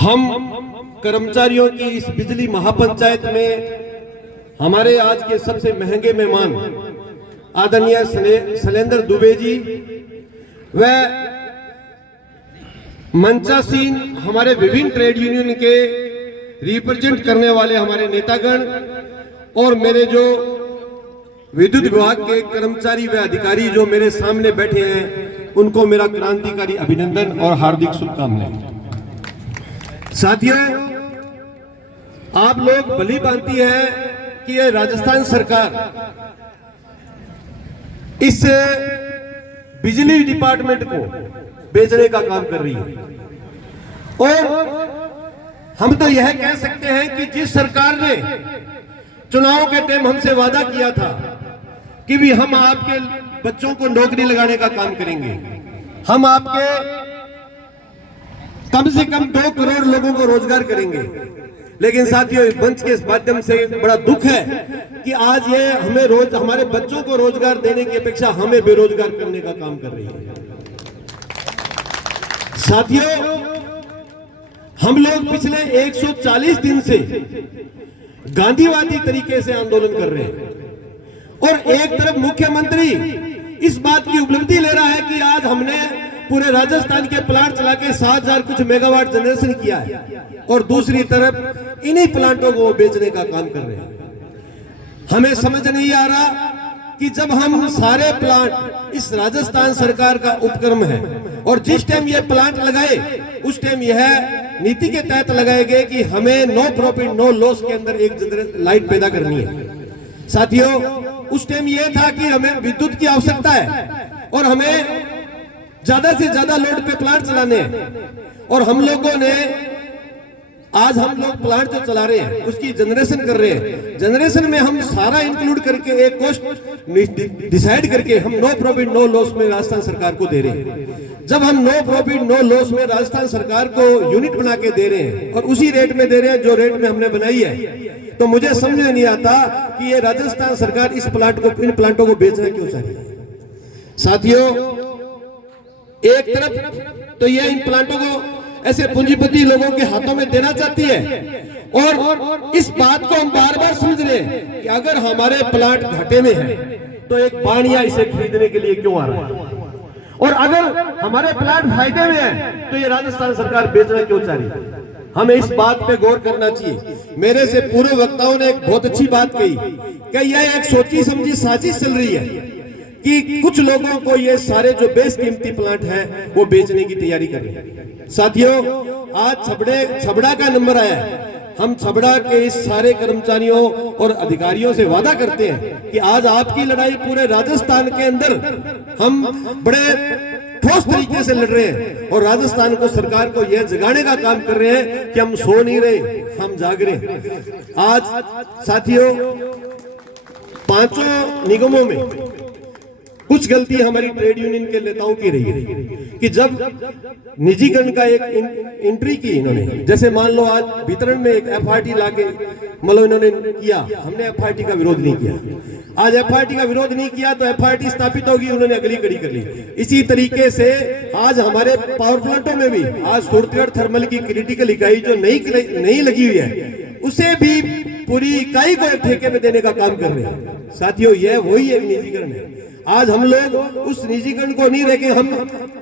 हम कर्मचारियों की इस बिजली महापंचायत में हमारे आज के सबसे महंगे मेहमान आदरणीय शैलेंद्र दुबे जी व मंचासीन हमारे विभिन्न ट्रेड यूनियन के रिप्रेजेंट करने वाले हमारे नेतागण और मेरे जो विद्युत विभाग के कर्मचारी व अधिकारी जो मेरे सामने बैठे हैं, उनको मेरा क्रांतिकारी अभिनंदन और हार्दिक शुभकामनाएं। साथियों, आप लोग भली भांति है कि ये राजस्थान सरकार इस बिजली डिपार्टमेंट को बेचने का काम कर रही है और हम तो यह कह सकते हैं कि जिस सरकार ने चुनाव के टाइम हमसे वादा किया था कि भी हम आपके बच्चों को नौकरी लगाने का काम करेंगे, हम आपके कम से कम 2 करोड़ लोगों को रोजगार करेंगे, लेकिन साथियों इस मंच के माध्यम से बड़ा दुख है कि आज ये हमें हमारे बच्चों को रोजगार देने की अपेक्षा हमें बेरोजगार करने का काम कर रही है। साथियों, हम लोग पिछले 140 दिन से गांधीवादी तरीके से आंदोलन कर रहे हैं और एक तरफ मुख्यमंत्री इस बात की उपलब्धि ले रहा है कि आज हमने पूरे राजस्थान के प्लांट चला के 7000 कुछ मेगावाट जनरेशन किया है, और दूसरी तरफ इन्हीं प्लांटों को बेचने का काम कर रहे हैं। हमें समझ नहीं आ रहा कि जब हम सारे प्लांट इस राजस्थान सरकार का उपक्रम है और जिस टाइम ये प्लांट लगाए उस टाइम यह नीति के तहत लगाए गए कि हमें नो प्रॉफिट नो लॉस के अंदर एक लाइट पैदा करनी है। साथियों, उस टाइम यह था कि हमें विद्युत की आवश्यकता है और हमें ज्यादा से ज्यादा लोड पे प्लांट चलाने हैं, और हम लोगों ने आज हम लोग प्लांट जो चला रहे हैं उसकी जनरेशन कर रहे हैं। जनरेशन में हम सारा इंक्लूड करके एक कॉस्ट डिसाइड करके हम नो प्रॉफिट नो लॉस में राजस्थान सरकार को दे रहे हैं। जब हम नो प्रॉफिट नो लॉस में राजस्थान सरकार को यूनिट बना के दे रहे हैं और उसी रेट में दे रहे हैं जो रेट में हमने बनाई है, तो मुझे समझ में नहीं आता कि ये राजस्थान सरकार इस प्लांट को, इन प्लांटों को बेचना क्यों चाह रही है। साथियों, एक तरफ तो ये इन प्लांटों को ऐसे पूंजीपति लोगों के हाथों में देना चाहती है और इस बात को हम बार बार समझ रहे हैं कि अगर हमारे प्लांट घाटे में है तो एक बाणिया इसे खरीदने के लिए क्यों आ रहा है, और अगर हमारे प्लांट फायदे में है तो ये राजस्थान सरकार बेचना क्यों चाह रही है। हमें इस बात पे गौर करना चाहिए। मेरे से पूर्व वक्ताओं ने एक बहुत अच्छी बात कही कि यह एक सोची समझी साजिश चल रही है कि कुछ लोगों को ये सारे जो बेशकीमती प्लांट है वो बेचने की तैयारी कर रहे हैं। साथियों, आज छबड़ा का नंबर आया है। हम छबड़ा के इस सारे कर्मचारियों और अधिकारियों से वादा करते हैं कि आज आपकी लड़ाई पूरे राजस्थान के अंदर हम बड़े ठोस तरीके से लड़ रहे हैं और राजस्थान को, सरकार को यह जगाने का काम कर रहे हैं कि हम सो नहीं रहे, हम जाग रहे हैं। आज साथियों, 5 निगमों में कुछ गलती हमारी ट्रेड यूनियन के नेताओं की रही है कि जब निजीकरण का एक एंट्री की इन्होंने, जैसे मान लो आज वितरण में एक एफआरटी लाके मतलब इन्होंने किया, हमने एफआरटी का विरोध नहीं किया। आज एफआरटी का विरोध नहीं किया तो एफआरटी स्थापित होगी, उन्होंने अगली कड़ी कर ली। इसी तरीके से आज हमारे पावर प्लांटों में भी आज सूरतगढ़ थर्मल की क्रिटिकल इकाई जो नहीं लगी हुई है उसे भी पूरी इकाई को ठेके में देने का काम कर रहे हैं। साथियों, यह वही एक निजीकरण है। आज हम लोग उस निजीकरण को नहीं देखे,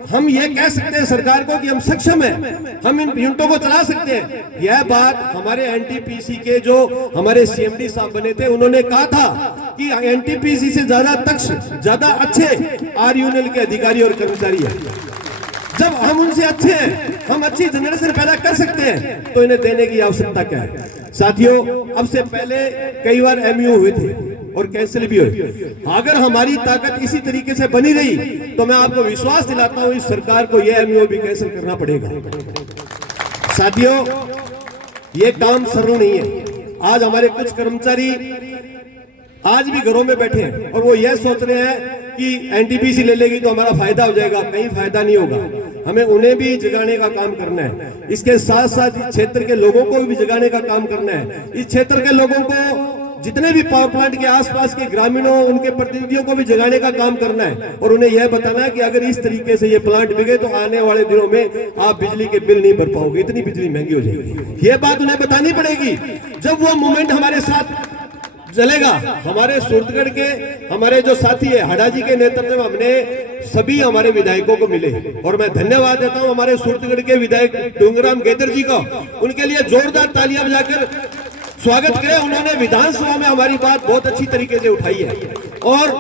हम ये कह सकते हैं सरकार को कि हम सक्षम हैं, हम इन यूनिटों को चला सकते हैं। यह बात हमारे एनटीपीसी के जो हमारे सीएमडी साहब बने थे उन्होंने कहा था कि एनटीपीसी से ज्यादा अच्छे आर यूनियन के अधिकारी और कर्मचारी हैं। जब हम उनसे अच्छे हैं, हम अच्छी जनरेशन पैदा कर सकते हैं, तो इन्हें देने की आवश्यकता क्या है। साथियों, अब से पहले कई बार एमयू हुए थे और कैंसिल भी हुए। अगर हमारी ताकत इसी तरीके से बनी रही तो मैं आपको विश्वास दिलाता हूं इस सरकार को यह एमयू भी कैंसिल करना पड़ेगा। साथियों, यह काम सरल नहीं है। आज हमारे कुछ कर्मचारी आज भी घरों में बैठे हैं और वो यह सोच रहे हैं कि एनटीपीसी ले लेगी तो हमारा फायदा हो जाएगा। कहीं फायदा नहीं होगा। हमें उन्हें भी जगाने का काम करना है। इसके साथ साथ इस क्षेत्र के लोगों को भी जगाने का काम करना है। इस क्षेत्र के लोगों को जितने भी पावर प्लांट के आसपास के ग्रामीणों उनके प्रतिनिधियों को भी जगाने का काम करना है और उन्हें यह बताना है कि अगर इस तरीके से ये प्लांट बिके तो आने वाले दिनों में आप बिजली के बिल नहीं भर पाओगे, इतनी बिजली महंगी हो जाएगी। ये बात उन्हें बतानी पड़ेगी। जब वो मूवमेंट हमारे साथ चलेगा, हमारे सूरतगढ़ के हमारे जो साथी है हड़ा जी के नेतृत्व में हमने सभी हमारे विधायकों को मिले और मैं धन्यवाद देता हूं हमारे सूरतगढ़ के विधायक डूंगराम गेदर जी को, उनके लिए जोरदार तालियां बजाकर स्वागत करें। उन्होंने विधानसभा में हमारी बात बहुत अच्छी तरीके से उठाई है और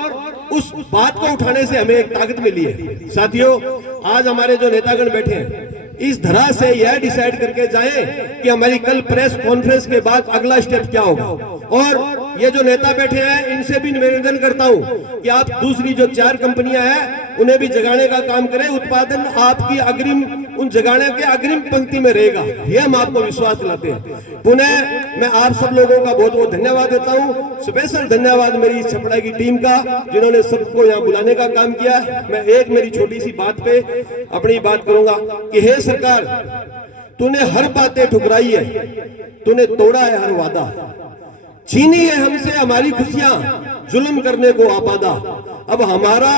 उस बात को उठाने से हमें एक ताकत मिली है। साथियों, आज हमारे जो नेतागण बैठे हैं इस धरा से यह डिसाइड करके जाएं कि हमारी कल प्रेस कॉन्फ्रेंस के बाद अगला स्टेप क्या होगा। और ये जो नेता बैठे हैं इनसे भी निवेदन करता हूं कि आप दूसरी जो 4 कंपनियां हैं उन्हें भी जगाने का काम करें। उत्पादन आपकी अग्रिम उन जगाने के अग्रिम पंक्ति में रहेगा, यह हम आपको विश्वास दिलाते हैं। पुनः मैं आप सब लोगों का बहुत बहुत धन्यवाद देता हूं। स्पेशल धन्यवाद मेरी छपड़ा की टीम का जिन्होंने सबको यहाँ बुलाने का काम किया। मैं एक मेरी छोटी सी बात पे अपनी बात करूंगा कि हे सरकार, तूने हर बातें ठुकराई है, तूने तोड़ा है हर वादा, छीनी है हमसे हमारी खुशियां, जुल्म करने को आबादा। अब हमारा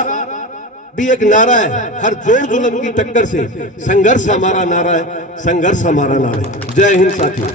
भी एक नारा है, हर जोर जुल्म की टक्कर से संघर्ष हमारा नारा है, संघर्ष हमारा नारा है। जय हिंद साथियों।